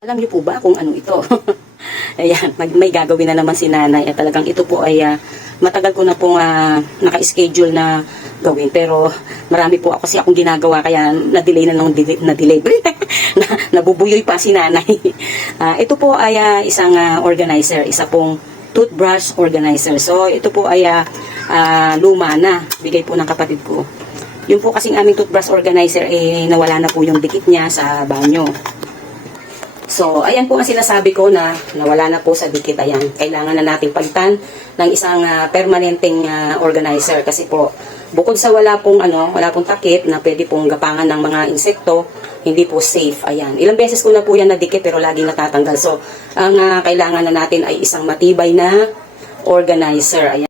Alam niyo po ba kung ano ito? Ayan, may gagawin na naman si nanay. At talagang ito po ay matagal ko na pong naka-schedule na gawin. Pero marami po ako kasi akong ginagawa kaya na-delay na nung na-delay. Nabubuyoy pa si nanay. Ito po ay isang organizer, isa pong toothbrush organizer. So ito po ay luma na. Bigay po ng kapatid ko. Yung po kasing aming toothbrush organizer nawala na po yung dikit niya sa banyo. So, ayan po ang sinasabi ko na nawala na po sa dikit. Ayan, kailangan na nating palitan ng isang permanenteng organizer kasi po bukod sa wala pong takip na pwede pong gapangan ng mga insekto, hindi po safe. Ayan, ilang beses ko na po yan nadikit pero laging natatanggal. So, ang kailangan na natin ay isang matibay na organizer. Ayan.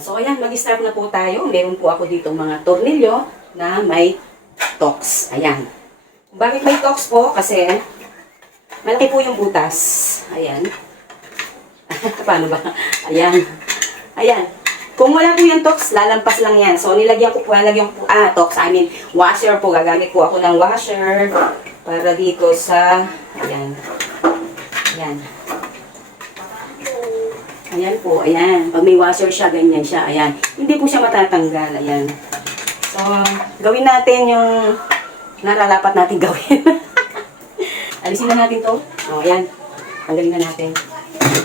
So, ayan, mag-start na po tayo. Meron po ako dito mga tornilyo na may tox. Ayan. Bakit may tox po? Kasi malaki po yung butas. Ayan. Paano ba? Ayan. Ayan. Kung wala po yung tox, lalampas lang yan. So, nilagyan ko po, tox, washer po. Gagamit po ako ng washer para dito sa, ayan. Ayan. Ayan po, ayan. Pag may washer siya, ganyan siya. Ayan. Hindi po siya matatanggal. Ayan. So, gawin natin yung nararapat natin gawin. Alisin na natin to. O, ayan. Tanggalin na natin.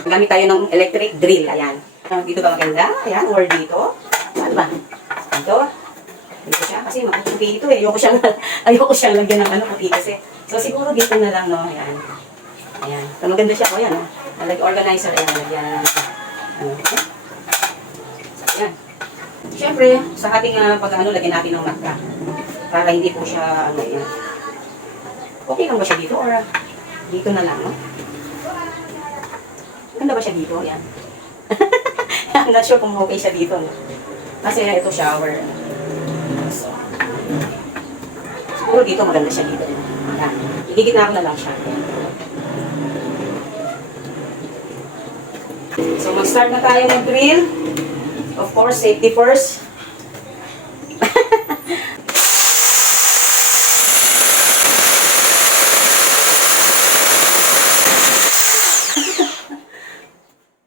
Gamit tayo ng electric drill. Ayan. Dito ba maganda? Ayan. Or dito. Saan ba? Dito. Dito siya. Kasi mapuputi ito eh. Ayoko siyang lagyan ng puti kasi. So, siguro dito na lang, no? Ayan. Ayan. So, maganda siya. O, ayan. Organizer. Ayan. Lagyan. Okay. So, ayan. Siyempre, sa ating lagyan natin ng matka. Para hindi po siya, ayan. Okay lang ba siya dito or dito na lang, no? Ganda ba siya dito? Yan. I'm not sure kung okay siya dito, no? Kasi ito shower. So, siguro dito maganda siya dito. Yan. Igigit na ako na lang siya. So, mag-start na tayo mag-drill. Of course, safety first.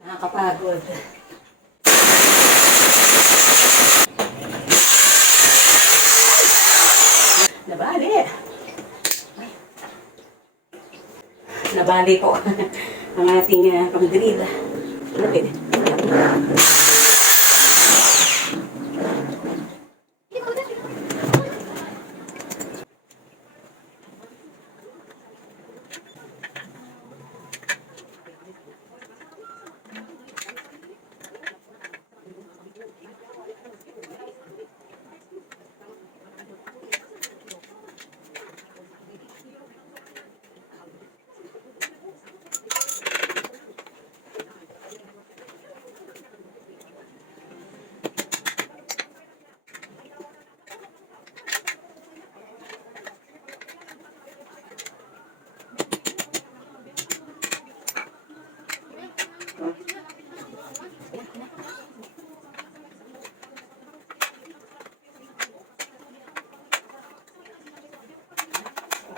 Nakakapagod. Nabali. Nabali po ang ating pang-drill. Lapit.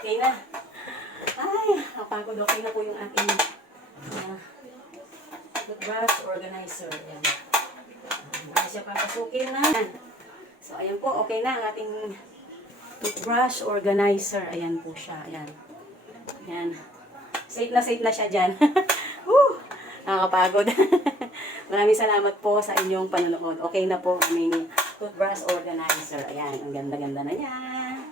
Okay na. Ay, napagod. Okay na po yung ating toothbrush organizer. Ayan. Hindi siya papasukin na. So, ayan po. Okay na ang ating toothbrush organizer. Ayan po siya. Ayan. Ayan. Safe na siya dyan. Woo! Nakakapagod. Maraming salamat po sa inyong panonood. Okay na po ang aming toothbrush organizer. Ayan. Ang ganda-ganda na yan.